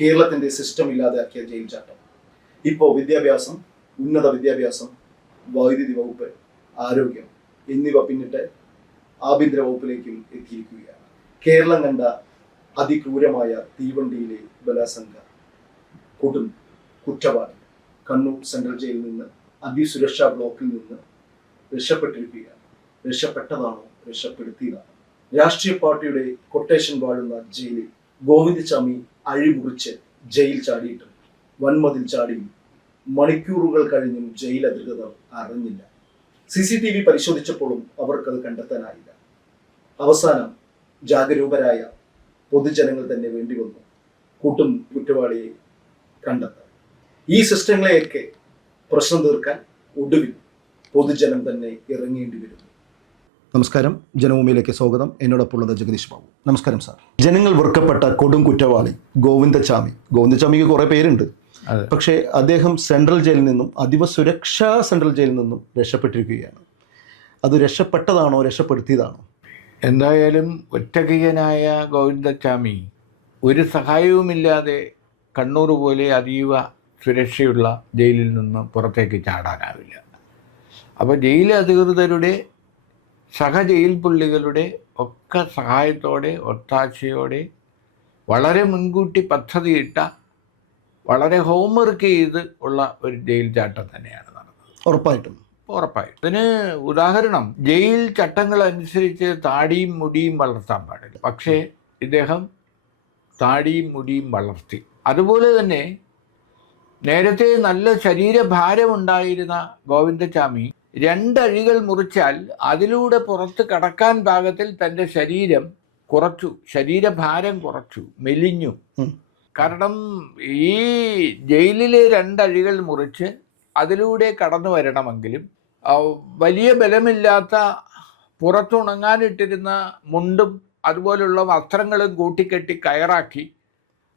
കേരളത്തിന്റെ system ഇല്ലാതാക്കിയ jail ചാട്ടം. ഇപ്പോൾ വിദ്യാഭ്യാസം, ഉന്നത വിദ്യാഭ്യാസം, വൈദ്യുതി വകുപ്പ്, ആരോഗ്യം എന്നിവ പിന്നിട്ട് ആഭ്യന്തര വകുപ്പിലേക്കും എത്തിയിരിക്കുകയാണ്. കേരളം കണ്ട അതിക്രൂരമായ തീവണ്ടിയിലെ ബലാത്സംഗ കൊടും കുറ്റവാളി കണ്ണൂർ സെൻട്രൽ ജയിലിൽ നിന്ന് അതിസുരക്ഷാ ബ്ലോക്കിൽ നിന്ന് രക്ഷപ്പെട്ടിരിക്കുകയാണ്. രക്ഷപ്പെട്ടതാണോ, രക്ഷപ്പെടുത്തിയതാണോ? രാഷ്ട്രീയ പാർട്ടിയുടെ കൊട്ടേഷൻ വാഴുന്ന ജയിലിൽ ഗോവിന്ദചാമി അഴിമുറിച്ച് ജയിൽ ചാടിയിട്ട് വൻമതിൽ ചാടിയും മണിക്കൂറുകൾ കഴിഞ്ഞും ജയിൽ അധികൃതർ അറിഞ്ഞില്ല. CCTV പരിശോധിച്ചപ്പോഴും അവർക്കത് കണ്ടെത്താനായില്ല. അവസാനം ജാഗരൂകരായ പൊതുജനങ്ങൾ തന്നെ വേണ്ടി വന്നു കൂട്ടും കുറ്റവാളിയെ കണ്ടെത്താൻ. ഈ സിസ്റ്റങ്ങളെയൊക്കെ പ്രശ്നം തീർക്കാൻ ഒടുവിൽ പൊതുജനം തന്നെ ഇറങ്ങേണ്ടി വരുന്നു. നമസ്കാരം, ജനഭൂമിയിലേക്ക് സ്വാഗതം. എന്നോടൊപ്പമുള്ളത് ജഗദീഷ് ബാബു. നമസ്കാരം സാർ. ജനങ്ങൾ വെറുക്കപ്പെട്ട കൊടും കുറ്റവാളി ഗോവിന്ദചാമിക്ക് കുറേ പേരുണ്ട്. പക്ഷേ അദ്ദേഹം സെൻട്രൽ ജയിലിൽ നിന്നും, അതീവ സുരക്ഷാ സെൻട്രൽ ജയിലിൽ നിന്നും രക്ഷപ്പെട്ടിരിക്കുകയാണ്. അത് രക്ഷപ്പെട്ടതാണോ, രക്ഷപ്പെടുത്തിയതാണോ? എന്തായാലും ഒറ്റകയ്യനായ ഗോവിന്ദചാമി ഒരു സഹായവുമില്ലാതെ കണ്ണൂർ പോലെ അതീവ സുരക്ഷയുള്ള ജയിലിൽ നിന്ന് പുറത്തേക്ക് ചാടാനാവില്ല. അപ്പോൾ ജയിൽ അധികൃതരുടെ, സഹജയിൽ പുള്ളികളുടെ ഒക്കെ സഹായത്തോടെ, ഒത്താശയോടെ, വളരെ മുൻകൂട്ടി പദ്ധതിയിട്ട, വളരെ ഹോംവർക്ക് ചെയ്ത് ഉള്ള ഒരു ജയിൽ ചാട്ടം തന്നെയാണ് നടന്നത്. ഉറപ്പായിട്ടും. ഇതിന് ഉദാഹരണം, ജയിൽ ചട്ടങ്ങൾ അനുസരിച്ച് താടിയും മുടിയും വളർത്താൻ പാടില്ല. പക്ഷേ ഇദ്ദേഹം താടിയും മുടിയും വളർത്തി. അതുപോലെ തന്നെ നേരത്തെ നല്ല ശരീരഭാരമുണ്ടായിരുന്ന ഗോവിന്ദചാമി 2 അഴികൾ മുറിച്ചാൽ അതിലൂടെ പുറത്ത് കടക്കാൻ പാകത്തിൽ തൻ്റെ ശരീരം കുറച്ചു, ശരീരഭാരം കുറച്ചു, മെലിഞ്ഞു. കാരണം ഈ ജയിലിലെ 2 അഴികൾ മുറിച്ച് അതിലൂടെ കടന്നു വരണമെങ്കിലും വലിയ ബലമില്ലാത്ത പുറത്തുണങ്ങാനിട്ടിരുന്ന മുണ്ടും അതുപോലുള്ള വസ്ത്രങ്ങളും കൂട്ടിക്കെട്ടി കയറാക്കി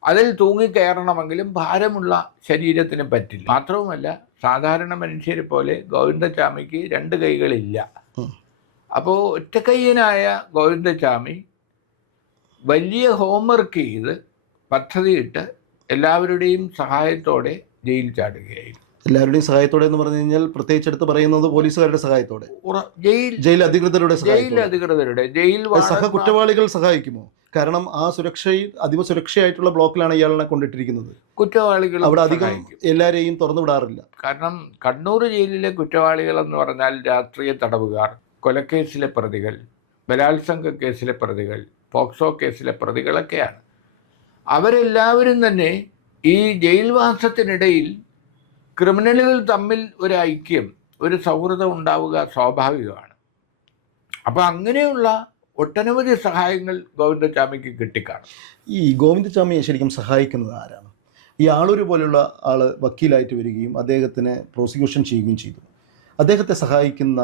അതിൽ തൂങ്ങിക്കയറണമെങ്കിലും ഭാരമുള്ള ശരീരത്തിന് പറ്റില്ല. മാത്രവുമല്ല, സാധാരണ മനുഷ്യരെ പോലെ ഗോവിന്ദചാമിക്ക് 2 കൈകളില്ല. അപ്പോൾ ഒറ്റക്കയ്യനായ ഗോവിന്ദചാമി വലിയ ഹോംവർക്ക് ചെയ്ത് പദ്ധതിയിട്ട് എല്ലാവരുടെയും സഹായത്തോടെ ജയിൽ ചാടുകയായിരുന്നു. എല്ലാവരുടെയും സഹായത്തോടെ എന്ന് പറഞ്ഞു കഴിഞ്ഞാൽ പ്രത്യേകിച്ച് എടുത്ത് പറയുന്നത് പോലീസുകാരുടെ സഹായത്തോടെ, ജയിൽ അധികൃതരുടെ സഹ കുറ്റവാളികൾ സഹായിക്കുമോ? കാരണം ആ അതീവ സുരക്ഷയായിട്ടുള്ള ബ്ലോക്കിലാണ് ഇയാളെ കൊണ്ടിട്ടിരിക്കുന്നത്. കുറ്റവാളികൾ അവിടെ അധികം എല്ലാവരെയും തുറന്നു വിടാറില്ല. കാരണം കണ്ണൂർ ജയിലിലെ കുറ്റവാളികൾ എന്ന് പറഞ്ഞാൽ രാഷ്ട്രീയ തടവുകാർ, കൊലക്കേസിലെ പ്രതികൾ, ബലാത്സംഗ കേസിലെ പ്രതികൾ, പോക്സോ കേസിലെ പ്രതികളൊക്കെയാണ്. അവരെല്ലാവരും തന്നെ ഈ ജയിൽവാസത്തിനിടയിൽ ക്രിമിനലുകൾ തമ്മിൽ ഒരു ഐക്യം, ഒരു സൗഹൃദം ഉണ്ടാവുക സ്വാഭാവികമാണ്. അപ്പോൾ അങ്ങനെയുള്ള ഒട്ടനവധി സഹായങ്ങൾ ഗോവിന്ദചാമിക്ക് കിട്ടിക്കാണും. ഈ ഗോവിന്ദചാമിയെ ശരിക്കും സഹായിക്കുന്നത് ആരാണ്? ഈ ആളൂർ പോലുള്ള ആൾ വക്കീലായിട്ട് വരികയും അദ്ദേഹത്തിന് പ്രോസിക്യൂഷൻ ചെയ്യുകയും ചെയ്തു. അദ്ദേഹത്തെ സഹായിക്കുന്ന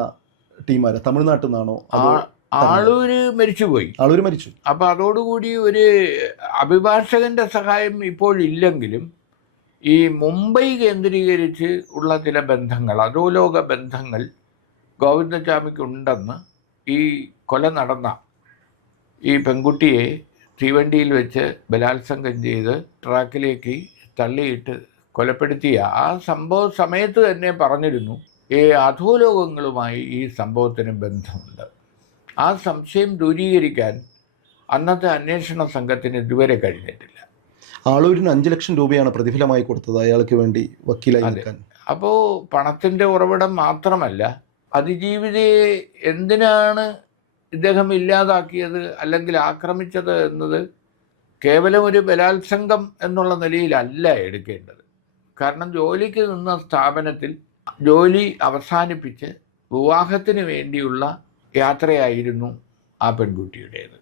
ടീമാരെ തമിഴ്നാട്ടിൽ നിന്നാണോ? ആളൂര് മരിച്ചുപോയി. മരിച്ചു. അപ്പോൾ അതോടുകൂടി ഒരു അഭിഭാഷകന്റെ സഹായം ഇപ്പോഴില്ലെങ്കിലും ഈ മുംബൈ കേന്ദ്രീകരിച്ച് ഉള്ള ചില ബന്ധങ്ങൾ, അധോലോക ബന്ധങ്ങൾ ഗോവിന്ദചാമിക്കുണ്ടെന്ന് ഈ കൊല നടന്ന ഈ പെൺകുട്ടിയെ തീവണ്ടിയിൽ വെച്ച് ബലാത്സംഗം ചെയ്ത് ട്രാക്കിലേക്ക് തള്ളിയിട്ട് കൊലപ്പെടുത്തിയ ആ സംഭവ സമയത്ത് തന്നെ പറഞ്ഞിരുന്നു, ഈ അധോലോകങ്ങളുമായി ഈ സംഭവത്തിന് ബന്ധമുണ്ട്. ആ സംശയം ദൂരീകരിക്കാൻ അന്നത്തെ അന്വേഷണ സംഘത്തിന് ഇതുവരെ കഴിഞ്ഞിട്ടില്ല. ആളൂരിന് 5 ലക്ഷം രൂപയാണ് പ്രതിഫലമായി കൊടുത്തത് അയാൾക്ക് വേണ്ടി വക്കീലായി നിൽക്കാൻ. അപ്പോൾ പണത്തിൻ്റെ ഉറവിടം മാത്രമല്ല, അതിജീവിതയെ എന്തിനാണ് ഇദ്ദേഹം ഇല്ലാതാക്കിയത് അല്ലെങ്കിൽ ആക്രമിച്ചത് എന്നത് കേവലം ഒരു ബലാത്സംഗം എന്നുള്ള നിലയിലല്ല എടുക്കേണ്ടത്. കാരണം ജോലിക്ക് നിന്ന സ്ഥാപനത്തിൽ ജോലി അവസാനിപ്പിച്ച് വിവാഹത്തിന് വേണ്ടിയുള്ള യാത്രയായിരുന്നു ആ പെൺകുട്ടിയുടേത്.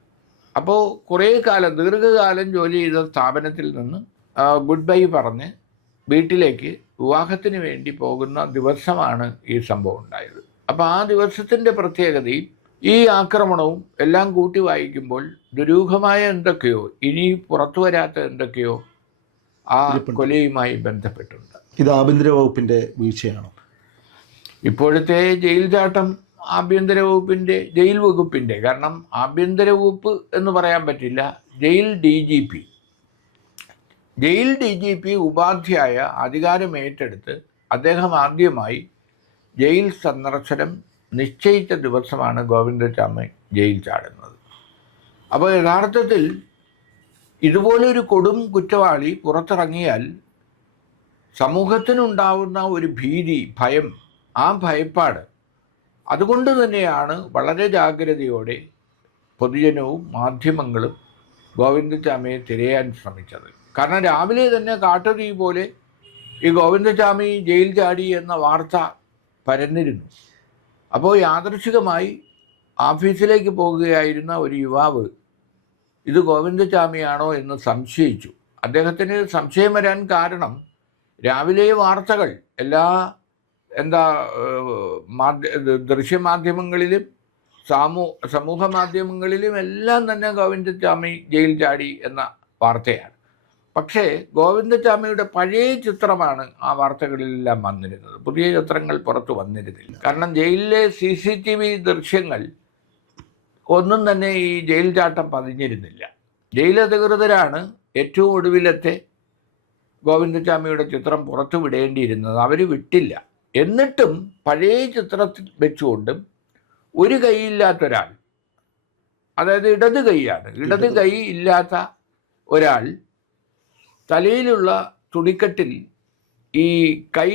അപ്പോൾ കുറേ കാലം, ദീർഘകാലം ജോലി ചെയ്ത സ്ഥാപനത്തിൽ നിന്ന് ഗുഡ് ബൈ പറഞ്ഞ് വീട്ടിലേക്ക് വിവാഹത്തിന് വേണ്ടി പോകുന്ന ദിവസമാണ് ഈ സംഭവം ഉണ്ടായത്. അപ്പോൾ ആ ദിവസത്തിൻ്റെ പ്രത്യേകതയും ഈ ആക്രമണവും എല്ലാം കൂട്ടി വായിക്കുമ്പോൾ ദുരൂഹമായ എന്തൊക്കെയോ, ഇനി പുറത്തു വരാത്ത എന്തൊക്കെയോ ആ കൊലയുമായി ബന്ധപ്പെട്ടുണ്ട്. ഇത് ആഭ്യന്തര വകുപ്പിൻ്റെ വീഴ്ചയാണോ? ഇപ്പോഴത്തെ ജയിൽ ചാട്ടം ആഭ്യന്തര വകുപ്പിൻ്റെ, ജയിൽ വകുപ്പിൻ്റെ, കാരണം ആഭ്യന്തര വകുപ്പ് എന്ന് പറയാൻ പറ്റില്ല, jail DGP jail DGP Upadhyaya അധികാരമേറ്റെടുത്ത് അദ്ദേഹം ആദ്യമായി ജയിൽ സന്ദർശനം നിശ്ചയിച്ച ദിവസമാണ് ഗോവിന്ദചാമി ജയിൽ ചാടുന്നത്. അപ്പോൾ യഥാർത്ഥത്തിൽ ഇതുപോലൊരു കൊടും കുറ്റവാളി പുറത്തിറങ്ങിയാൽ സമൂഹത്തിനുണ്ടാവുന്ന ഒരു ഭീതി, ഭയം, ആ ഭയപ്പാട്, അതുകൊണ്ട് തന്നെയാണ് വളരെ ജാഗ്രതയോടെ പൊതുജനവും മാധ്യമങ്ങളും ഗോവിന്ദചാമിയെ തിരയാൻ ശ്രമിച്ചത്. കാരണം രാവിലെ തന്നെ കാട്ടുതീ പോലെ ഈ ഗോവിന്ദചാമി ജയിൽ ചാടി എന്ന വാർത്ത പരന്നിരുന്നു. അപ്പോൾ യാദൃച്ഛികമായി ഓഫീസിലേക്ക് പോകുകയായിരുന്ന ഒരു യുവാവ് ഇത് ഗോവിന്ദചാമിയാണോ എന്ന് സംശയിച്ചു. അദ്ദേഹത്തിന് സംശയം വരാൻ കാരണം രാവിലെ വാർത്തകൾ എല്ലാ ദൃശ്യമാധ്യമങ്ങളിലും സമൂഹ മാധ്യമങ്ങളിലും എല്ലാം തന്നെ ഗോവിന്ദചാമി ജയിൽ ചാടി എന്ന വാർത്തയാണ്. പക്ഷേ ഗോവിന്ദചാമിയുടെ പഴയ ചിത്രമാണ് ആ വാർത്തകളിലെല്ലാം വന്നിരുന്നത്. പുതിയ ചിത്രങ്ങൾ പുറത്തു വന്നിരുന്നില്ല. കാരണം ജയിലിലെ CCTV ദൃശ്യങ്ങൾ ഒന്നും തന്നെ ഈ ജയിൽ ചാട്ടം പതിഞ്ഞിരുന്നില്ല. ജയിലധികൃതരാണ് ഏറ്റവും ഒടുവിലത്തെ ഗോവിന്ദചാമിയുടെ ചിത്രം പുറത്തു വിടേണ്ടിയിരുന്നത്. അവർ വിട്ടില്ല. എന്നിട്ടും പഴയ ചിത്രത്തിൽ വെച്ചുകൊണ്ടും ഒരു കൈയില്ലാത്തൊരാൾ, അതായത് ഇടത് കൈയാണ്, ഇടത് കൈ ഇല്ലാത്ത ഒരാൾ തലയിലുള്ള തുണിക്കെട്ടിൽ ഈ കൈ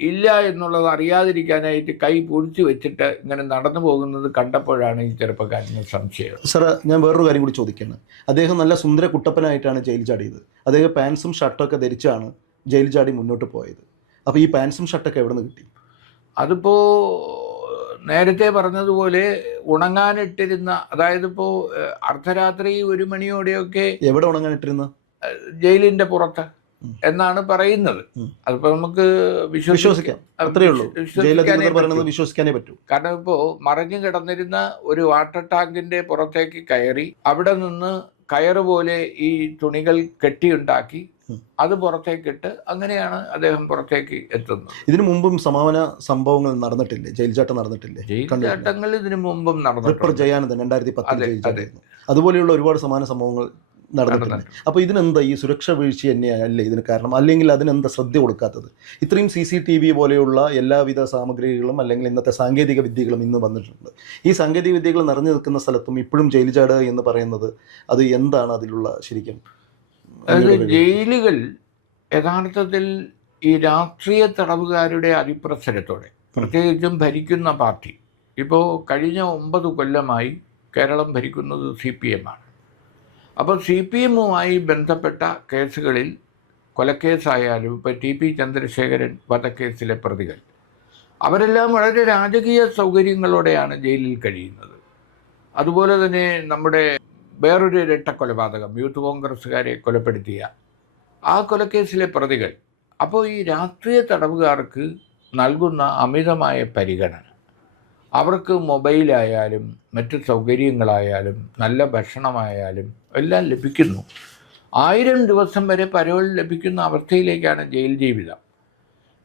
ഇല്ല എന്നുള്ളത് അറിയാതിരിക്കാനായിട്ട് കൈ പൊടിച്ചു വെച്ചിട്ട് ഇങ്ങനെ നടന്നു പോകുന്നത് കണ്ടപ്പോഴാണ് ഈ ചെറുപ്പക്കാരന് സംശയം. സാറ്, ഞാൻ വേറൊരു കാര്യം കൂടി ചോദിക്കുകയാണ്. അദ്ദേഹം നല്ല സുന്ദര കുട്ടപ്പനായിട്ടാണ് ജയിൽ ചാടിയത്. അദ്ദേഹം പാൻസും ഷർട്ടൊക്കെ ധരിച്ചാണ് ജയിൽ ചാടി മുന്നോട്ട് പോയത്. അപ്പോൾ ഈ പാൻസും ഷർട്ടൊക്കെ എവിടെ നിന്ന് കിട്ടി? അതിപ്പോൾ നേരത്തെ പറഞ്ഞതുപോലെ ഉണങ്ങാനിട്ടിരുന്ന, അതായത് ഇപ്പോൾ അർദ്ധരാത്രി 1 മണിയോടെയൊക്കെ എവിടെ ഉണങ്ങാനിട്ടിരുന്ന? ജയിലിന്റെ പുറത്ത് എന്നാണ് പറയുന്നത്. അതിപ്പോ നമുക്ക് വിശ്വസിക്കാം, അത്രയേ ഉള്ളൂ. വിശ്വസിക്കാനേ പറ്റൂ. കാരണം ഇപ്പോ മറിഞ്ഞു കിടന്നിരുന്ന ഒരു വാട്ടർ ടാങ്കിന്റെ പുറത്തേക്ക് കയറി അവിടെ നിന്ന് കയറ് പോലെ ഈ തുണികൾ കെട്ടിയുണ്ടാക്കി അത് പുറത്തേക്കിട്ട് അങ്ങനെയാണ് അദ്ദേഹം പുറത്തേക്ക് എത്തുന്നത്. ഇതിനു മുമ്പും സമാന സംഭവങ്ങൾ നടന്നിട്ടില്ലേ? ജയിൽ ചാട്ടം നടന്നിട്ടില്ലേ? ജയിൽ ചാട്ടങ്ങൾ ഇതിനു മുമ്പും നടന്നിട്ടുണ്ട്. ജയാനന്ദൻ 2010 അതുപോലെയുള്ള ഒരുപാട് സമാന സംഭവങ്ങൾ നടന്നിട്ടുണ്ട്. അപ്പോൾ ഇതിനെന്താ ഈ സുരക്ഷ വീഴ്ച തന്നെയല്ലേ ഇതിന് കാരണം? അല്ലെങ്കിൽ അതിനെന്താ ശ്രദ്ധ കൊടുക്കാത്തത്? ഇത്രയും CCTV പോലെയുള്ള എല്ലാവിധ സാമഗ്രികളും അല്ലെങ്കിൽ ഇന്നത്തെ സാങ്കേതിക വിദ്യകളും ഇന്ന് വന്നിട്ടുണ്ട്. ഈ സാങ്കേതിക വിദ്യകൾ നിറഞ്ഞു നിൽക്കുന്ന സ്ഥലത്തും ഇപ്പോഴും ജയിൽ ചാടുക എന്ന് പറയുന്നത് അത് എന്താണ് അതിലുള്ള ശരിക്കും? ജയിലുകൾ യഥാർത്ഥത്തിൽ ഈ രാഷ്ട്രീയ തടവുകാരുടെ അതിപ്രസരത്തോടെ, പ്രത്യേകിച്ചും ഭരിക്കുന്ന പാർട്ടി, ഇപ്പോൾ കഴിഞ്ഞ 9 കൊല്ലമായി കേരളം ഭരിക്കുന്നത് CPM ആണ്. അപ്പോൾ CPM-മായി ബന്ധപ്പെട്ട കേസുകളിൽ, കൊലക്കേസായാലും ഇപ്പോൾ TP ചന്ദ്രശേഖരൻ വധക്കേസിലെ പ്രതികൾ, അവരെല്ലാം വളരെ രാജകീയ സൗകര്യങ്ങളോടെയാണ് ജയിലിൽ കഴിയുന്നത്. അതുപോലെ തന്നെ നമ്മുടെ വേറൊരു ഇരട്ടക്കൊലപാതകം, യൂത്ത് കോൺഗ്രസ്സുകാരെ കൊലപ്പെടുത്തിയ ആ കൊലക്കേസിലെ പ്രതികൾ. അപ്പോൾ ഈ രാഷ്ട്രീയ തടവുകാർക്ക് നൽകുന്ന അമിതമായ പരിഗണന, അവർക്ക് മൊബൈലായാലും മറ്റ് സൗകര്യങ്ങളായാലും നല്ല ഭക്ഷണമായാലും എല്ലാം ലഭിക്കുന്നു. 1000 ദിവസം വരെ പരോൾ ലഭിക്കുന്ന അവസ്ഥയിലേക്കാണ് ജയിൽ ജീവിതം.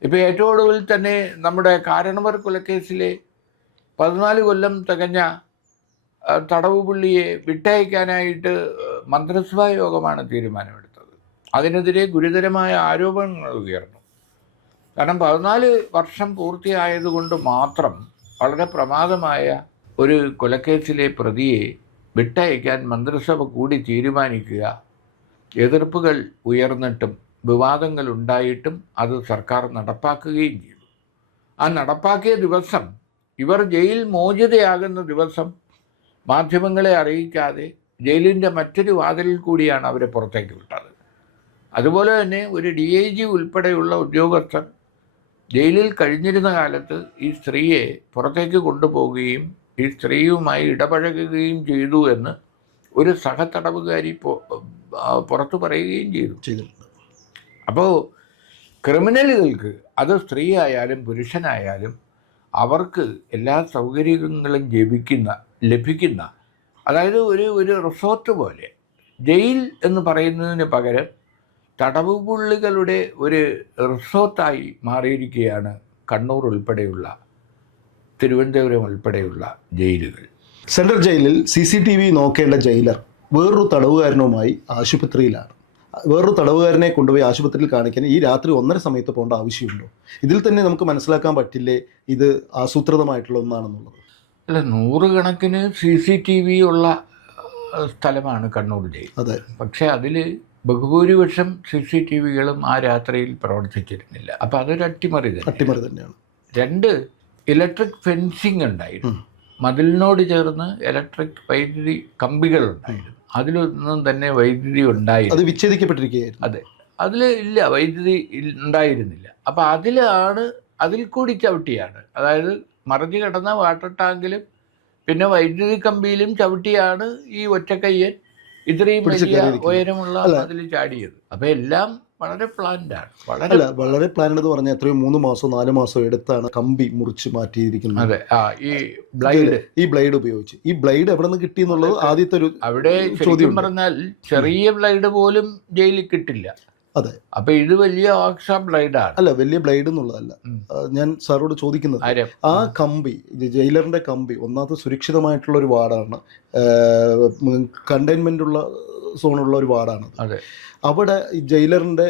ഇപ്പോൾ ഏറ്റവും ഒടുവിൽ തന്നെ നമ്മുടെ കാരണവർ കൊലക്കേസിലെ 14 കൊല്ലം തികഞ്ഞ തടവ് പുള്ളിയെ വിട്ടയക്കാനായിട്ട് മന്ത്രിസഭാ യോഗമാണ് തീരുമാനമെടുത്തത്. അതിനെതിരെ ഗുരുതരമായ ആരോപണങ്ങൾ ഉയർന്നു. കാരണം 14 വർഷം പൂർത്തിയായതുകൊണ്ട് മാത്രം വളരെ പ്രമാദമായ ഒരു കൊലക്കേസിലെ പ്രതിയെ വിട്ടയക്കാൻ മന്ത്രിസഭ കൂടി തീരുമാനിക്കുക, എതിർപ്പുകൾ ഉയർന്നിട്ടും വിവാദങ്ങൾ ഉണ്ടായിട്ടും അത് സർക്കാർ നടപ്പാക്കുകയും ചെയ്തു. ആ നടപ്പാക്കിയ ദിവസം, ഇവർ ജയിൽ മോചിതയാകുന്ന ദിവസം മാധ്യമങ്ങളെ അറിയിക്കാതെ ജയിലിൻ്റെ മറ്റൊരു വാതിലിൽ കൂടിയാണ് അവരെ പുറത്തേക്ക് വിട്ടത്. അതുപോലെ തന്നെ ഒരു DIG ഉൾപ്പെടെയുള്ള ഉദ്യോഗസ്ഥർ ജയിലിൽ കഴിഞ്ഞിരുന്ന കാലത്ത് ഈ സ്ത്രീയെ പുറത്തേക്ക് കൊണ്ടുപോവുകയും ഈ സ്ത്രീയുമായി ഇടപഴകുകയും ചെയ്തു എന്ന് ഒരു സഹതടവുകാരി പുറത്തു പറയുകയും ചെയ്തു. അപ്പോൾ ക്രിമിനലുകൾക്ക്, അത് സ്ത്രീ ആയാലും പുരുഷനായാലും, അവർക്ക് എല്ലാ സൗകര്യങ്ങളും ലഭിക്കുന്ന അതായത് ഒരു റിസോർട്ട് പോലെ ജയിൽ എന്ന് പറയുന്നതിന് പകരം തടവുപുള്ളികളുടെ ഒരു റിസോർട്ടായി മാറിയിരിക്കുകയാണ് കണ്ണൂർ ഉൾപ്പെടെയുള്ള, തിരുവനന്തപുരം ഉൾപ്പെടെയുള്ള ജയിലുകൾ. സെൻട്രൽ ജയിലിൽ CCTV നോക്കേണ്ട ജയിലർ വേറൊരു തടവുകാരനുമായി ആശുപത്രിയിലാണ്. വേറൊരു തടവുകാരനെ കൊണ്ടുപോയി ആശുപത്രിയിൽ കാണിക്കാൻ ഈ രാത്രി 1:30 സമയത്ത് പോകേണ്ട ആവശ്യമുണ്ടോ? ഇതിൽ തന്നെ നമുക്ക് മനസ്സിലാക്കാൻ പറ്റില്ലേ ഇത് ആസൂത്രിതമായിട്ടുള്ള ഒന്നാണെന്നുള്ളത്? അല്ല, 100 കണക്കിന് CCTV ഉള്ള സ്ഥലമാണ് കണ്ണൂർ ജയിൽ. അതെ. പക്ഷെ അതിൽ ബഹുഭൂരിപക്ഷം CCTVകളും ആ രാത്രിയിൽ പ്രവർത്തിച്ചിരുന്നില്ല. അപ്പം അതൊരു അട്ടിമറി തന്നെയാണ്. 2, ഇലക്ട്രിക് ഫെൻസിങ് ഉണ്ടായിരുന്നു. മതിലിനോട് ചേർന്ന് ഇലക്ട്രിക് വൈദ്യുതി കമ്പികളുണ്ടായിരുന്നു. അതിലൊന്നും തന്നെ വൈദ്യുതി ഉണ്ടായിരുന്നു. അത് വിച്ഛേദിക്കപ്പെട്ടിരിക്കുകയായിരുന്നു. അതെ, അതിൽ ഇല്ല, വൈദ്യുതി ഉണ്ടായിരുന്നില്ല. അപ്പം അതിൽ കൂടി ചവിട്ടിയാണ്, അതായത് മറിഞ്ഞു കിടന്ന വാട്ടർ ടാങ്കിലും പിന്നെ വൈദ്യുതി കമ്പിയിലും ചവിട്ടിയാണ് ഈ ഒറ്റക്കയ്യൻ ഇത്രയും വലിയ ഉയരമുള്ള അതിൽ ചാടിയത്. അപ്പം എല്ലാം വളരെ പ്ലാൻഡാണ്. വളരെ പ്ലാൻഡ് എന്ന് പറഞ്ഞാൽ എത്രയോ 3 മാസം 4 മാസം എടുത്താണ് കമ്പി മുറിച്ച് മാറ്റിയിരിക്കുന്നത്. അതെ, ഈ ബ്ലേഡ് ഉപയോഗിച്ച്. ഈ ബ്ലേഡ് എവിടെ നിന്ന് കിട്ടി എന്നുള്ളത് ആദ്യത്തെ ഒരു അവിടെ ചോദ്യം പറഞ്ഞാൽ ചെറിയ ബ്ലേഡ് പോലും ജയിലിൽ കിട്ടില്ല. അതെ. അപ്പൊ ഇത് വലിയ ഓക്സ ബ്ലേഡാണ്. അല്ല, വലിയ ബ്ലേഡ് എന്നുള്ളതല്ല ഞാൻ സാറോട് ചോദിക്കുന്നത്. ആ കമ്പി, ജയിലറിന്റെ കമ്പി ഒന്നാമത് സുരക്ഷിതമായിട്ടുള്ള ഒരു വാർഡാണ്, കണ്ടെയ്ൻമെന്റ് ഉള്ള സോണുള്ള ഒരു വാർഡാണ്. അതെ. അവിടെ ജയിലറിന്റെ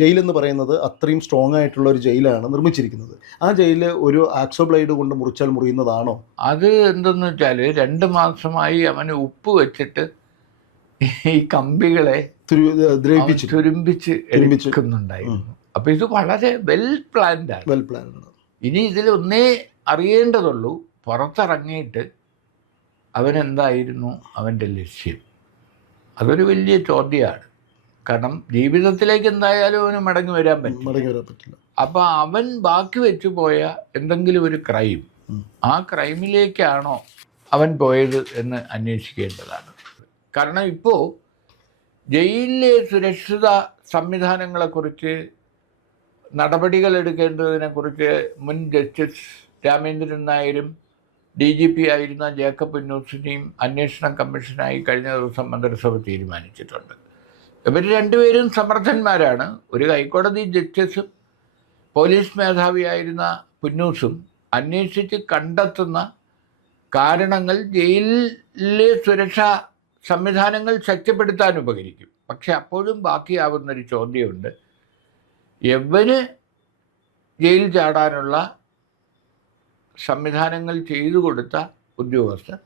ജയിൽ എന്ന് പറയുന്നത് അത്രയും സ്ട്രോങ് ആയിട്ടുള്ള ഒരു ജയിലാണ് നിർമ്മിച്ചിരിക്കുന്നത്. ആ ജയില് ഒരു ആക്സോ ബ്ലേഡ് കൊണ്ട് മുറിച്ചാൽ മുറിയുന്നതാണോ? അത് എന്തെന്ന് വെച്ചാൽ 2 മാസമായി അവന് ഉപ്പ് വെച്ചിട്ട് ഈ കമ്പികളെ തുരുമ്പിച്ച് എടുക്കുന്നുണ്ടായിരുന്നു. അപ്പൊ ഇത് വളരെ വെൽ പ്ലാൻഡ് ആണ്. ഇനി ഇതിൽ ഒന്നേ അറിയേണ്ടതുള്ളൂ, പുറത്തിറങ്ങിയിട്ട് അവനെന്തായിരുന്നു അവൻ്റെ ലക്ഷ്യം. അതൊരു വലിയ ചോദ്യമാണ്. കാരണം ജീവിതത്തിലേക്ക് എന്തായാലും അവന് മടങ്ങി വരാൻ പറ്റില്ല. അപ്പൊ അവൻ ബാക്കി വെച്ചു പോയ എന്തെങ്കിലും ഒരു ക്രൈം, ആ ക്രൈമിലേക്കാണോ അവൻ പോയത് എന്ന് അന്വേഷിക്കേണ്ടതാണ്. കാരണം ഇപ്പോൾ ജയിലിലെ സുരക്ഷിത സംവിധാനങ്ങളെക്കുറിച്ച് നടപടികൾ എടുക്കേണ്ടതിനെക്കുറിച്ച് മുൻ ജസ്റ്റിസ് രാമേന്ദ്രൻ നായരും DGP ആയിരുന്ന ജേക്കബ് പുന്നൂസിനെയും അന്വേഷണ കമ്മീഷനായി കഴിഞ്ഞ ദിവസം മന്ത്രിസഭ തീരുമാനിച്ചിട്ടുണ്ട്. ഇവർ രണ്ടുപേരും സമർത്ഥന്മാരാണ്. ഒരു ഹൈക്കോടതി ജസ്റ്റിസും പോലീസ് മേധാവിയായിരുന്ന പുന്നൂസും അന്വേഷിച്ച് കണ്ടെത്തുന്ന കാരണങ്ങൾ ജയിലിലെ സുരക്ഷാ സംവിധാനങ്ങൾ ശക്തിപ്പെടുത്താൻ ഉപകരിക്കും. പക്ഷെ അപ്പോഴും ബാക്കിയാവുന്നൊരു ചോദ്യമുണ്ട്, എവന് ജയിൽ ചാടാനുള്ള സംവിധാനങ്ങൾ ചെയ്തു കൊടുത്ത ഉദ്യോഗസ്ഥർ,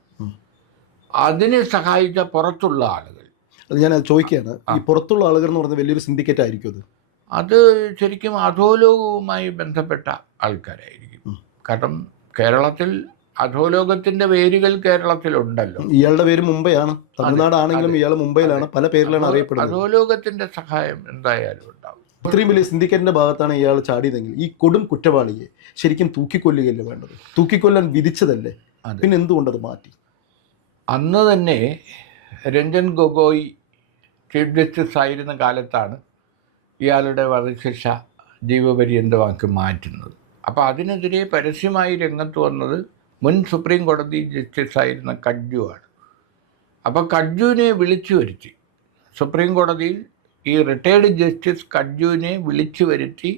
അതിനെ സഹായിച്ച പുറത്തുള്ള ആളുകൾ. അത് ഞാൻ ചോദിക്കുകയാണ്, ഈ പുറത്തുള്ള ആളുകൾ എന്ന് പറഞ്ഞാൽ വലിയൊരു സിൻഡിക്കേറ്റ് ആയിരിക്കും അത് ശരിക്കും അധോലോകവുമായി ബന്ധപ്പെട്ട ആൾക്കാരായിരിക്കും. കാരണം കേരളത്തിൽ അധോലോകത്തിന്റെ പേരുകൾ കേരളത്തിലുണ്ടല്ലോ. ഇയാളുടെ പേര് മുംബൈയാണ്, തമിഴ്നാടാണെങ്കിലും ഇയാൾ മുംബൈയിലാണ്, പല പേരിലാണ് അറിയപ്പെടുന്നത്. അധോലോകത്തിന്റെ സഹായം എന്തായാലും ഉണ്ടാവും. ഇത്രയും വലിയ സിൻഡിക്കേറ്റിന്റെ ഭാഗത്താണ് ഇയാൾ ചാടിയതെങ്കിൽ ഈ കൊടും കുറ്റവാളിയെ ശരിക്കും തൂക്കിക്കൊല്ലുകയല്ലേ വേണ്ടത്? തൂക്കിക്കൊല്ലാൻ വിധിച്ചതല്ലേ, പിന്നെ എന്തുകൊണ്ടത് മാറ്റി? അന്ന് തന്നെ രഞ്ജൻ ഗൊഗോയ് ചീഫ് ജസ്റ്റിസ് ആയിരുന്ന കാലത്താണ് ഇയാളുടെ വധശിക്ഷ ജീവപര്യന്തമാക്കി മാറ്റുന്നത്. അപ്പോൾ അതിനെതിരെ പരസ്യമായി രംഗത്ത് വന്നത് മുൻ സുപ്രീം കോടതി ജസ്റ്റിസ് ആയിരുന്ന കഡ്ജു ആണ്. അപ്പോൾ കഡ്ജുവിനെ വിളിച്ചു വരുത്തി, സുപ്രീം കോടതിയിൽ ഈ റിട്ടയർഡ് ജസ്റ്റിസ് കഡ്ജുവിനെ വിളിച്ചു വരുത്തി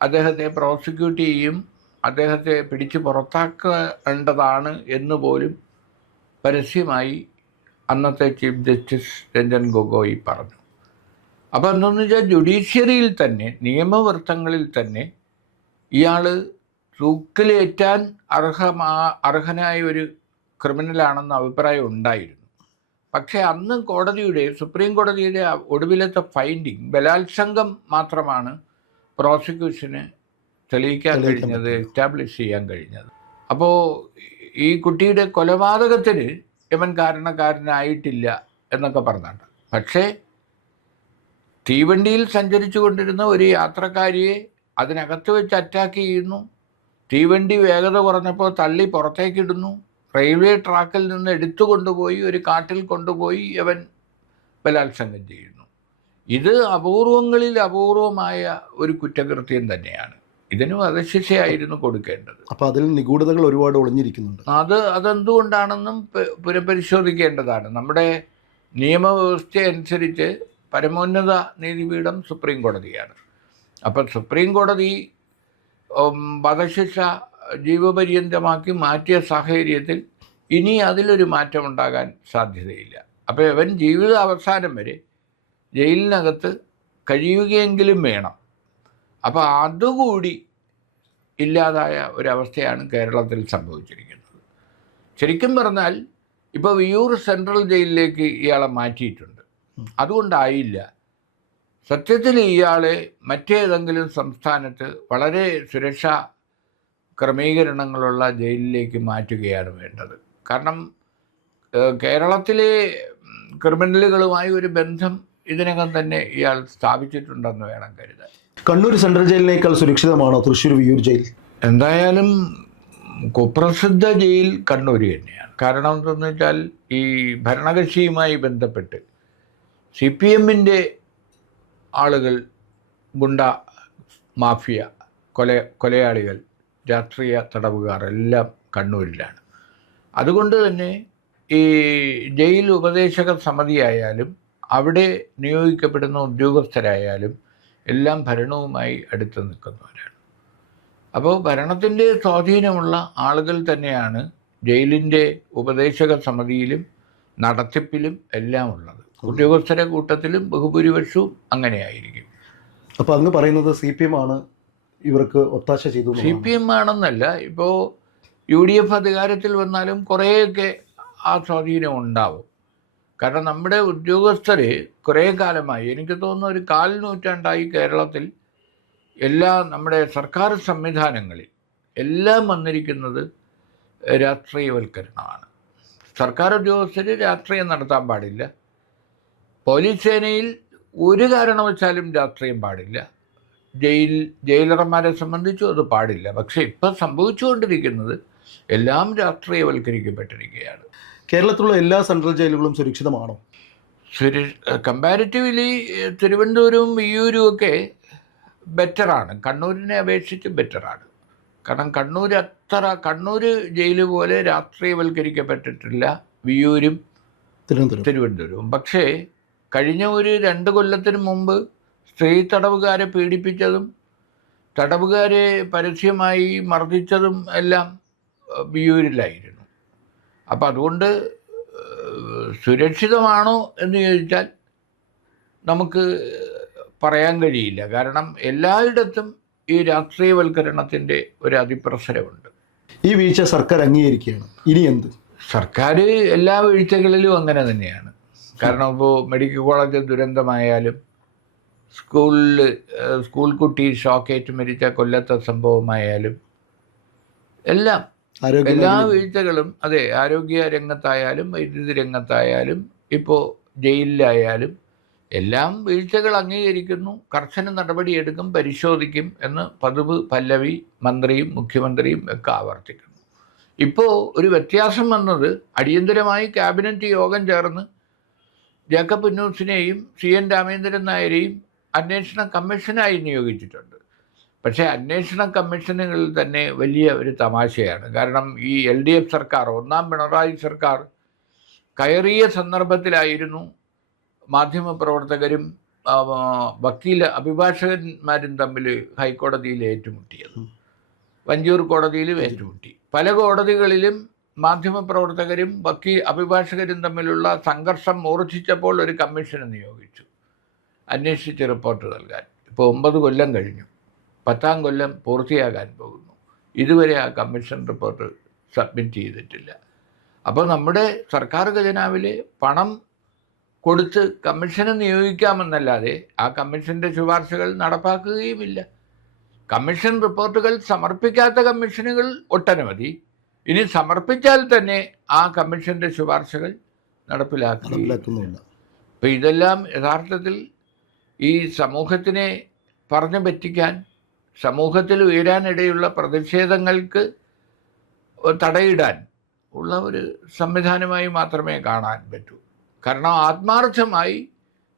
അദ്ദേഹത്തെ പ്രോസിക്യൂട്ട് ചെയ്യും, അദ്ദേഹത്തെ പിടിച്ച് പുറത്താക്കേണ്ടതാണ് എന്ന് പോലും പരസ്യമായി അന്നത്തെ ചീഫ് ജസ്റ്റിസ് രഞ്ജൻ ഗൊഗോയ് പറഞ്ഞു. അപ്പോൾ എന്താണെന്ന് വെച്ചാൽ ജുഡീഷ്യറിയിൽ തന്നെ, നിയമവൃത്തങ്ങളിൽ തന്നെ ഇയാൾ തൂക്കിലേറ്റാൻ അർഹനായ ഒരു ക്രിമിനലാണെന്ന അഭിപ്രായം ഉണ്ടായിരുന്നു. പക്ഷേ അന്ന് സുപ്രീം കോടതിയുടെ ഒടുവിലത്തെ ഫൈൻഡിങ് ബലാത്സംഗം മാത്രമാണ് പ്രോസിക്യൂഷന് തെളിയിക്കാൻ കഴിഞ്ഞത്, എസ്റ്റാബ്ലിഷ് ചെയ്യാൻ കഴിഞ്ഞത്. അപ്പോൾ ഈ കുട്ടിയുടെ കൊലപാതകത്തിന് ഇവൻ കാരണക്കാരനായിട്ടില്ല എന്നൊക്കെ പറഞ്ഞാണ്. പക്ഷേ തീവണ്ടിയിൽ സഞ്ചരിച്ചു കൊണ്ടിരുന്ന ഒരു യാത്രക്കാരിയെ അതിനകത്ത് വെച്ച് അറ്റാക്ക് ചെയ്യുന്നു, തീവണ്ടി വേഗത കുറഞ്ഞപ്പോൾ തള്ളി പുറത്തേക്കിടുന്നു, റെയിൽവേ ട്രാക്കിൽ നിന്ന് എടുത്തു കൊണ്ടുപോയി ഒരു കാട്ടിൽ കൊണ്ടുപോയി അവൻ ബലാത്സംഗം ചെയ്യുന്നു. ഇത് അപൂർവങ്ങളിൽ അപൂർവമായ ഒരു കുറ്റകൃത്യം തന്നെയാണ്. ഇതിന് വധശിക്ഷയായിരുന്നു കൊടുക്കേണ്ടത്. അപ്പോൾ അതിൽ നിഗൂഢതകൾ ഒരുപാട് ഒളിഞ്ഞിരിക്കുന്നുണ്ട്. അതെന്തുകൊണ്ടാണെന്നും പുനഃപരിശോധിക്കേണ്ടതാണ്. നമ്മുടെ നിയമവ്യവസ്ഥ അനുസരിച്ച് പരമോന്നത നീതിപീഠം സുപ്രീം കോടതിയാണ്. അപ്പം സുപ്രീം കോടതി വധശിക്ഷ ജീവപര്യന്തമാക്കി മാറ്റിയ സാഹചര്യത്തിൽ ഇനി അതിലൊരു മാറ്റം ഉണ്ടാകാൻ സാധ്യതയില്ല. അപ്പോൾ ഇവൻ ജീവിത അവസാനം വരെ ജയിലിനകത്ത് കഴിയുകയെങ്കിലും വേണം. അപ്പോൾ അതുകൂടി ഇല്ലാതായ ഒരവസ്ഥയാണ് കേരളത്തിൽ സംഭവിച്ചിരിക്കുന്നത്. ശരിക്കും പറഞ്ഞാൽ ഇപ്പോൾ വിയ്യൂർ സെൻട്രൽ ജയിലിലേക്ക് ഇയാളെ മാറ്റിയിട്ടുണ്ട്. അതുകൊണ്ടായില്ല, സത്യത്തിൽ ഇയാളെ മറ്റേതെങ്കിലും സംസ്ഥാനത്ത് വളരെ സുരക്ഷാ ക്രമീകരണങ്ങളുള്ള ജയിലിലേക്ക് മാറ്റുകയാണ് വേണ്ടത്. കാരണം കേരളത്തിലെ ക്രിമിനലുകളുമായി ഒരു ബന്ധം ഇതിനകം തന്നെ ഇയാൾ സ്ഥാപിച്ചിട്ടുണ്ടെന്ന് വേണം കരുതാൻ. കണ്ണൂർ സെൻട്രൽ ജയിലിനേക്കാൾ സുരക്ഷിതമാണോ തൃശ്ശൂർ വിയ്യൂർ ജയിൽ? എന്തായാലും കുപ്രസിദ്ധ ജയിൽ കണ്ണൂർ തന്നെയാണ്. കാരണം എന്തെന്ന് വെച്ചാൽ ഈ ഭരണകക്ഷിയുമായി ബന്ധപ്പെട്ട് CPM-ൻ്റെ ആളുകൾ, ഗുണ്ട മാഫിയ, കൊലയാളികൾ, രാഷ്ട്രീയ തടവുകാർ എല്ലാം കണ്ണൂരിലാണ്. അതുകൊണ്ട് തന്നെ ഈ ജയിൽ ഉപദേശക സമിതിയായാലും അവിടെ നിയോഗിക്കപ്പെടുന്ന ഉദ്യോഗസ്ഥരായാലും എല്ലാം ഭരണവുമായി അടുത്ത് നിൽക്കുന്നവരാണ്. അപ്പോൾ ഭരണത്തിൻ്റെ സ്വാധീനമുള്ള ആളുകൾ തന്നെയാണ് ജയിലിൻ്റെ ഉപദേശക സമിതിയിലും നടത്തിപ്പിലും എല്ലാം ഉള്ളത്. ഉദ്യോഗസ്ഥരെ കൂട്ടത്തിലും ബഹുഭൂരിപക്ഷവും അങ്ങനെയായിരിക്കും. അപ്പോൾ അങ്ങ് പറയുന്നത് CPM ആണ് ഇവർക്ക് ഒത്താശ ചെയ്തു? CPM ആണെന്നല്ല, ഇപ്പോൾ UDF അധികാരത്തിൽ വന്നാലും കുറേയൊക്കെ ആ സ്വാധീനം ഉണ്ടാവും. കാരണം നമ്മുടെ ഉദ്യോഗസ്ഥർ കുറേ കാലമായി, എനിക്ക് തോന്നുന്നു ഒരു 1/4 നൂറ്റാണ്ടായി കേരളത്തിൽ എല്ലാ നമ്മുടെ സർക്കാർ സംവിധാനങ്ങളിൽ എല്ലാം വന്നിരിക്കുന്നത് രാഷ്ട്രീയവൽക്കരണമാണ്. സർക്കാർ ഉദ്യോഗസ്ഥർ രാഷ്ട്രീയം നടത്താൻ പാടില്ല. പോലീസ് സേനയിൽ ഒരു കാരണവശാലും രാഷ്ട്രീയം പാടില്ല. ജയിലർമാരെ സംബന്ധിച്ചും അത് പാടില്ല. പക്ഷേ ഇപ്പം സംഭവിച്ചുകൊണ്ടിരിക്കുന്നത് എല്ലാം രാഷ്ട്രീയവൽക്കരിക്കപ്പെട്ടിരിക്കുകയാണ്. കേരളത്തിലുള്ള എല്ലാ സെൻട്രൽ ജയിലുകളും സുരക്ഷിതമാണോ? കമ്പാരിറ്റീവ്ലി തിരുവനന്തപുരവും വിയ്യൂരും ഒക്കെ ബെറ്ററാണ്, കണ്ണൂരിനെ അപേക്ഷിച്ച് ബെറ്ററാണ്. കാരണം കണ്ണൂർ ജയിൽ പോലെ രാഷ്ട്രീയവൽക്കരിക്കപ്പെട്ടിട്ടില്ല വിയ്യൂരും തിരുവനന്തപുരവും. പക്ഷേ കഴിഞ്ഞ ഒരു 2 കൊല്ലത്തിന് മുമ്പ് സ്ത്രീ തടവുകാരെ പീഡിപ്പിച്ചതും തടവുകാരെ പരസ്യമായി മർദ്ദിച്ചതും എല്ലാം വിയ്യൂരിലായിരുന്നു. അപ്പം അതുകൊണ്ട് സുരക്ഷിതമാണോ എന്ന് ചോദിച്ചാൽ നമുക്ക് പറയാൻ കഴിയില്ല. കാരണം എല്ലായിടത്തും ഈ രാഷ്ട്രീയവൽക്കരണത്തിൻ്റെ ഒരു അതിപ്രസരമുണ്ട്. ഈ വീഴ്ച സർക്കാർ അംഗീകരിക്കുകയാണ്. ഇനി എന്ത്? സർക്കാർ എല്ലാ വീഴ്ചകളിലും അങ്ങനെ തന്നെയാണ്. കാരണം ഇപ്പോൾ മെഡിക്കൽ കോളേജ് ദുരന്തമായാലും സ്കൂൾ കുട്ടി ഷോക്കേറ്റ് മരിച്ച കൊല്ലത്തെ സംഭവമായാലും എല്ലാം എല്ലാ വീഴ്ചകളും, അതെ, ആരോഗ്യ രംഗത്തായാലും വൈദ്യുതി രംഗത്തായാലും ഇപ്പോൾ ജയിലിലായാലും എല്ലാം വീഴ്ചകൾ അംഗീകരിക്കുന്നു, കർശന നടപടിയെടുക്കും, പരിശോധിക്കും എന്ന് പതിവ് പല്ലവി മന്ത്രിയും മുഖ്യമന്ത്രിയും ഒക്കെ ആവർത്തിക്കുന്നു. ഇപ്പോൾ ഒരു വ്യത്യാസം വന്നത് അടിയന്തരമായി ക്യാബിനറ്റ് യോഗം ചേർന്ന് ജേക്കബ് ന്യൂസിനെയും CN രാമേന്ദ്രൻ നായരെയും അന്വേഷണ കമ്മീഷനായി നിയോഗിച്ചിട്ടുണ്ട്. പക്ഷേ അന്വേഷണ കമ്മീഷനുകളിൽ തന്നെ വലിയ ഒരു തമാശയാണ്. കാരണം ഈ LDF സർക്കാർ, 1ാം പിണറായി സർക്കാർ കയറിയ സന്ദർഭത്തിലായിരുന്നു മാധ്യമപ്രവർത്തകരും അഭിഭാഷകന്മാരും തമ്മിൽ ഹൈക്കോടതിയിൽ ഏറ്റുമുട്ടിയത്. വഞ്ചൂർ കോടതിയിലും ഏറ്റുമുട്ടി. പല കോടതികളിലും മാധ്യമപ്രവർത്തകരും അഭിഭാഷകരും തമ്മിലുള്ള സംഘർഷം മൂർച്ഛിച്ചപ്പോൾ ഒരു കമ്മീഷനെ നിയോഗിച്ചു അന്വേഷിച്ച് റിപ്പോർട്ട് നൽകാൻ. ഇപ്പോൾ 9 കൊല്ലം കഴിഞ്ഞു, 10ാം കൊല്ലം പൂർത്തിയാകാൻ പോകുന്നു. ഇതുവരെ ആ കമ്മീഷൻ റിപ്പോർട്ട് സബ്മിറ്റ് ചെയ്തിട്ടില്ല. അപ്പോൾ നമ്മുടെ സർക്കാർ ഖജനാവിലെ പണം കൊടുത്ത് കമ്മീഷനെ നിയോഗിക്കാമെന്നല്ലാതെ ആ കമ്മീഷൻ്റെ ശുപാർശകൾ നടപ്പാക്കുകയുമില്ല. കമ്മീഷൻ റിപ്പോർട്ടുകൾ സമർപ്പിക്കാത്ത കമ്മീഷനുകൾ ഒട്ടനവധി. ഇനി സമർപ്പിച്ചാൽ തന്നെ ആ കമ്മീഷൻ്റെ ശുപാർശകൾ നടപ്പിലാക്കുന്നില്ല. അപ്പോൾ ഇതെല്ലാം യഥാർത്ഥത്തിൽ ഈ സമൂഹത്തിനെ പറഞ്ഞു പറ്റിക്കാൻ, സമൂഹത്തിൽ ഉയരാനിടയുള്ള പ്രതിഷേധങ്ങൾക്ക് തടയിടാൻ ഉള്ള ഒരു സംവിധാനമായി മാത്രമേ കാണാൻ പറ്റൂ. കാരണം ആത്മാർത്ഥമായി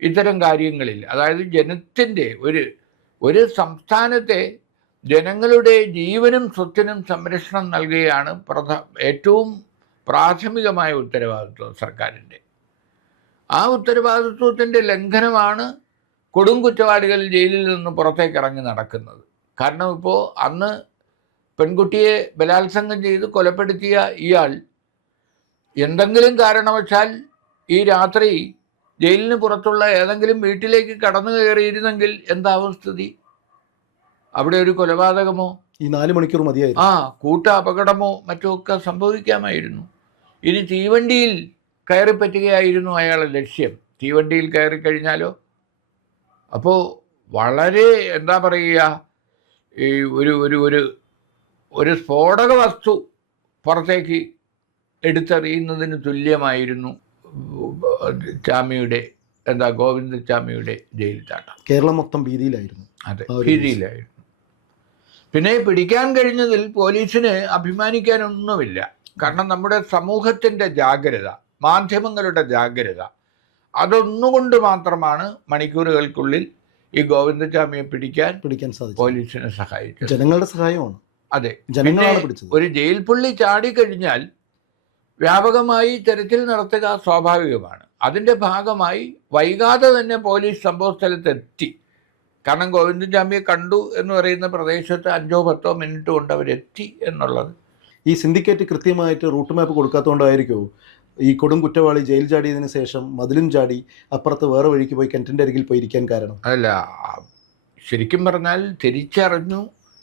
ഇത്തരം കാര്യങ്ങളിൽ, അതായത് ജനത്തിൻ്റെ ഒരു സംസ്ഥാനത്തെ ജനങ്ങളുടെ ജീവനും സ്വത്തിനും സംരക്ഷണം നൽകുകയാണ് ഏറ്റവും പ്രാഥമികമായ ഉത്തരവാദിത്വം സർക്കാരിൻ്റെ. ആ ഉത്തരവാദിത്വത്തിൻ്റെ ലംഘനമാണ് കൊടും കുറ്റവാളികൾ ജയിലിൽ നിന്ന് പുറത്തേക്ക് ഇറങ്ങി നടക്കുന്നത്. കാരണം ഇപ്പോൾ അന്ന് പെൺകുട്ടിയെ ബലാത്സംഗം ചെയ്ത് കൊലപ്പെടുത്തിയ ഇയാൾ എന്തെങ്കിലും കാരണവശാൽ ഈ രാത്രി ജയിലിന് പുറത്തുള്ള ഏതെങ്കിലും വീട്ടിലേക്ക് കടന്നു കയറിയിരുന്നെങ്കിൽ എന്താവും സ്ഥിതി? അവിടെ ഒരു കൊലപാതകമോ ഈ 4 മണിക്കൂർ മതിയായിരുന്നു. കൂട്ട അപകടമോ മറ്റോ ഒക്കെ സംഭവിക്കാമായിരുന്നു. ഇനി തീവണ്ടിയിൽ കയറി പറ്റുകയായിരുന്നു അയാളുടെ ലക്ഷ്യം. തീവണ്ടിയിൽ കയറി കഴിഞ്ഞാലോ? അപ്പോൾ വളരെ എന്താ പറയുക, ഈ ഒരു ഒരു ഒരു ഒരു സ്ഫോടക വസ്തു പുറത്തേക്ക് എടുത്തെറിയുന്നതിന് തുല്യമായിരുന്നു ഗോവിന്ദച്ചാമിയുടെ ജയിൽ ചാട്ടം. കേരളം മൊത്തം ഭീതിയിലായിരുന്നു. അതെ, ഭീതിയിലായിരുന്നു. പിന്നെ പിടിക്കാൻ കഴിഞ്ഞതിൽ പോലീസിന് അഭിമാനിക്കാനൊന്നുമില്ല. കാരണം നമ്മുടെ സമൂഹത്തിൻ്റെ ജാഗ്രത, മാധ്യമങ്ങളുടെ ജാഗ്രത, അതൊന്നുകൊണ്ട് മാത്രമാണ് മണിക്കൂറുകൾക്കുള്ളിൽ ഈ ഗോവിന്ദച്ചാമിയെ പിടിക്കാൻ സാധിച്ചു. പോലീസിനെ സഹായിച്ചത് ജനങ്ങളുടെ സഹായമാണ്. അതെ, ജനങ്ങളാണ് പിടിച്ചത്. ഒരു ജയിൽ പുള്ളി ചാടിക്കഴിഞ്ഞാൽ വ്യാപകമായി തെരച്ചിൽ നടത്തുക സ്വാഭാവികമാണ്. അതിൻ്റെ ഭാഗമായി വൈകാതെ തന്നെ പോലീസ് സംഭവ സ്ഥലത്തെത്തി. കാരണം ഗോവിന്ദച്ചാമിയെ കണ്ടു എന്ന് പറയുന്ന പ്രദേശത്ത് 5-10 മിനിറ്റ് കൊണ്ട് അവരെത്തി എന്നുള്ളത്. ഈ സിൻഡിക്കേറ്റ് കൃത്യമായിട്ട് റൂട്ട് മാപ്പ് കൊടുക്കാത്തതുകൊണ്ടായിരിക്കുമോ ഈ കൊടും കുറ്റവാളി ജയിൽ ചാടിയതിന് ശേഷം മതിലും ചാടി അപ്പുറത്ത് വേറെ വഴിക്ക് പോയി കിണറ്റിൻ്റെ അരികിൽ പോയി ഇരിക്കാൻ കാരണം? അല്ല, ശരിക്കും പറഞ്ഞാൽ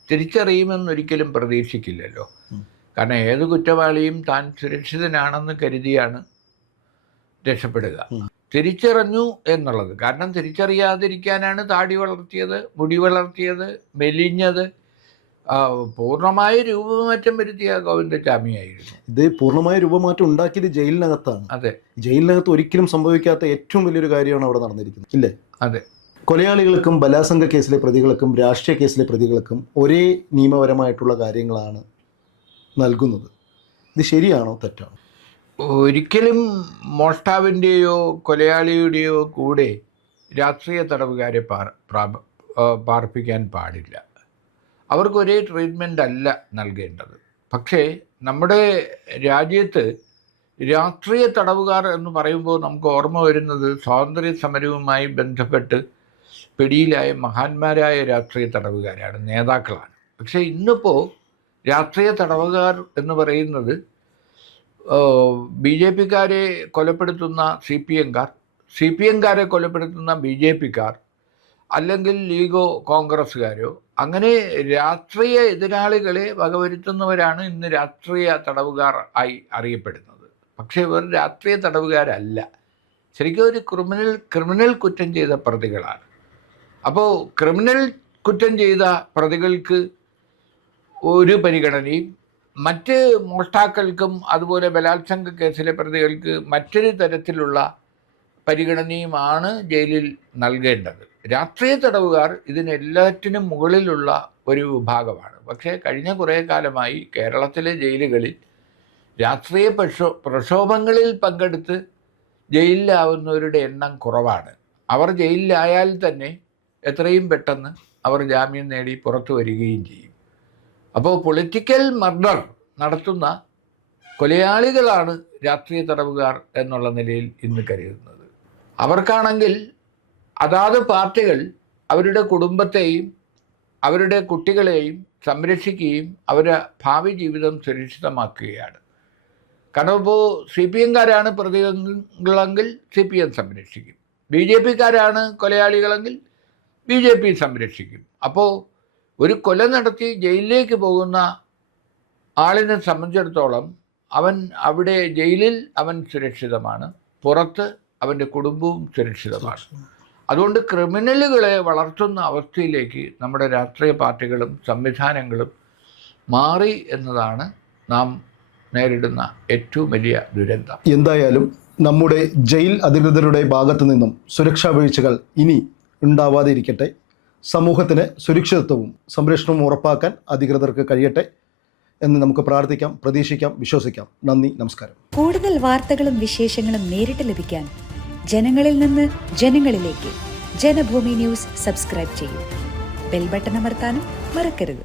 തിരിച്ചറിയുമെന്നൊരിക്കലും പ്രതീക്ഷിക്കില്ലല്ലോ. കാരണം ഏത് കുറ്റവാളിയും താൻ സുരക്ഷിതനാണെന്ന് കരുതിയാണ് രക്ഷപ്പെടുക. തിരിച്ചറിഞ്ഞു എന്നുള്ളത്, കാരണം തിരിച്ചറിയാതിരിക്കാനാണ് താടി വളർത്തിയത്, മുടി വളർത്തിയത്, മെലിഞ്ഞത്, പൂർണ്ണമായ രൂപമാറ്റം വരുത്തിയ ഗോവിന്ദച്ചാമിയായിരുന്നു. ഇത് പൂർണ്ണമായ രൂപമാറ്റം ഉണ്ടാക്കിയത് ജയിലിനകത്താണ്. അതെ, ജയിലിനകത്ത് ഒരിക്കലും സംഭവിക്കാത്ത ഏറ്റവും വലിയൊരു കാര്യമാണ് അവിടെ നടന്നിരിക്കുന്നത്, ഇല്ലേ? അതെ. കൊലയാളികൾക്കും ബലാത്സംഗ കേസിലെ പ്രതികൾക്കും രാഷ്ട്രീയ കേസിലെ പ്രതികൾക്കും ഒരേ നിയമപരമായിട്ടുള്ള കാര്യങ്ങളാണ് നൽകുന്നത്. ഇത് ശരിയാണോ തെറ്റാണോ? ഒരിക്കലും മോഷ്ടാവിൻ്റെയോ കൊലയാളിയുടെയോ കൂടെ രാഷ്ട്രീയ തടവുകാരെ പാർപ്പിക്കാൻ പാടില്ല. അവർക്ക് ഒരേ ട്രീറ്റ്മെൻ്റ് അല്ല നൽകേണ്ടത്. പക്ഷേ നമ്മുടെ രാജ്യത്ത് രാഷ്ട്രീയ തടവുകാർ എന്ന് പറയുമ്പോൾ നമുക്ക് ഓർമ്മ വരുന്നത് സ്വാതന്ത്ര്യ സമരവുമായി ബന്ധപ്പെട്ട് പിടിയിലായ മഹാന്മാരായ രാഷ്ട്രീയ തടവുകാരാണ്, നേതാക്കളാണ്. പക്ഷേ ഇന്നിപ്പോൾ രാഷ്ട്രീയ തടവുകാർ എന്ന് പറയുന്നത് BJP-ക്കാരെ കൊലപ്പെടുത്തുന്ന CPM-കാർ, CPM-കാരെ കൊലപ്പെടുത്തുന്ന BJP-ക്കാർ, അല്ലെങ്കിൽ ലീഗോ കോൺഗ്രസ്സുകാരോ, അങ്ങനെ രാഷ്ട്രീയ എതിരാളികളെ വകവരുത്തുന്നവരാണ് ഇന്ന് രാഷ്ട്രീയ തടവുകാർ ആയി അറിയപ്പെടുന്നത്. പക്ഷേ ഇവർ രാഷ്ട്രീയ തടവുകാരല്ല, ശരിക്കും ഒരു ക്രിമിനൽ കുറ്റം ചെയ്ത പ്രതികളാണ്. അപ്പോൾ ക്രിമിനൽ കുറ്റം ചെയ്ത പ്രതികൾക്ക് ഒരു പരിഗണനയും മറ്റ് മോഷ്ടാക്കൾക്കും അതുപോലെ ബലാത്സംഗ കേസിലെ പ്രതികൾക്ക് മറ്റൊരു തരത്തിലുള്ള പരിഗണനയുമാണ് ജയിലിൽ നൽകേണ്ടത്. രാഷ്ട്രീയ തടവുകാർ ഇതിനെല്ലാറ്റിനും മുകളിലുള്ള ഒരു വിഭാഗമാണ്. പക്ഷേ കഴിഞ്ഞ കുറേ കാലമായി കേരളത്തിലെ ജയിലുകളിൽ രാഷ്ട്രീയ പ്രക്ഷോഭങ്ങളിൽ പങ്കെടുത്ത് ജയിലിലാവുന്നവരുടെ എണ്ണം കുറവാണ്. അവർ ജയിലിലായാൽ തന്നെ എത്രയും പെട്ടെന്ന് അവർ ജാമ്യം നേടി പുറത്തു വരികയും ചെയ്യും. അപ്പോൾ പൊളിറ്റിക്കൽ മർഡർ നടത്തുന്ന കൊലയാളികളാണ് രാഷ്ട്രീയ തടവുകാർ എന്നുള്ള നിലയിൽ ഇന്ന് കരുതുന്നത്. അവർക്കാണെങ്കിൽ അതാത് പാർട്ടികൾ അവരുടെ കുടുംബത്തെയും അവരുടെ കുട്ടികളെയും സംരക്ഷിക്കുകയും അവരുടെ ഭാവി ജീവിതം സുരക്ഷിതമാക്കുകയാണ്. കാരണം ഇപ്പോൾ CPM-കാരാണ് പ്രതികളെങ്കിൽ CPM സംരക്ഷിക്കും, BJP-ക്കാരാണ് കൊലയാളികളെങ്കിൽ BJP സംരക്ഷിക്കും. അപ്പോൾ ഒരു കൊല നടത്തി ജയിലിലേക്ക് പോകുന്ന ആളിനെ സംബന്ധിച്ചിടത്തോളം അവൻ അവിടെ ജയിലിൽ അവൻ സുരക്ഷിതമാണ്, പുറത്ത് അവൻ്റെ കുടുംബവും സുരക്ഷിതമാണ്. അതുകൊണ്ട് ക്രിമിനലുകളെ വളർത്തുന്ന അവസ്ഥയിലേക്ക് നമ്മുടെ രാഷ്ട്രീയ പാർട്ടികളും സംവിധാനങ്ങളും മാറി എന്നതാണ് നാം നേരിടുന്ന ഏറ്റവും വലിയ ദുരന്തം. എന്തായാലും നമ്മുടെ ജയിൽ അധികൃതരുടെ ഭാഗത്തു നിന്നും സുരക്ഷാ വീഴ്ചകൾ ഇനി ഉണ്ടാവാതെ ഇരിക്കട്ടെ. സമൂഹത്തിന് സുരക്ഷിതത്വവും സംരക്ഷണവും ഉറപ്പാക്കാൻ അധികൃതർക്ക് കഴിയട്ടെ എന്ന് നമുക്ക് പ്രാർത്ഥിക്കാം, പ്രതീക്ഷിക്കാം, വിശ്വസിക്കാം. നന്ദി, നമസ്കാരം. കൂടുതൽ വാർത്തകളും വിശേഷങ്ങളും നേരിട്ട് ലഭിക്കാൻ ജനങ്ങളിൽ നിന്ന് ജനങ്ങളിലേക്ക് ജനഭൂമി ന്യൂസ് സബ്സ്ക്രൈബ് ചെയ്യൂ. ബെൽ ബട്ടൺ അമർത്താനും മറക്കരുത്.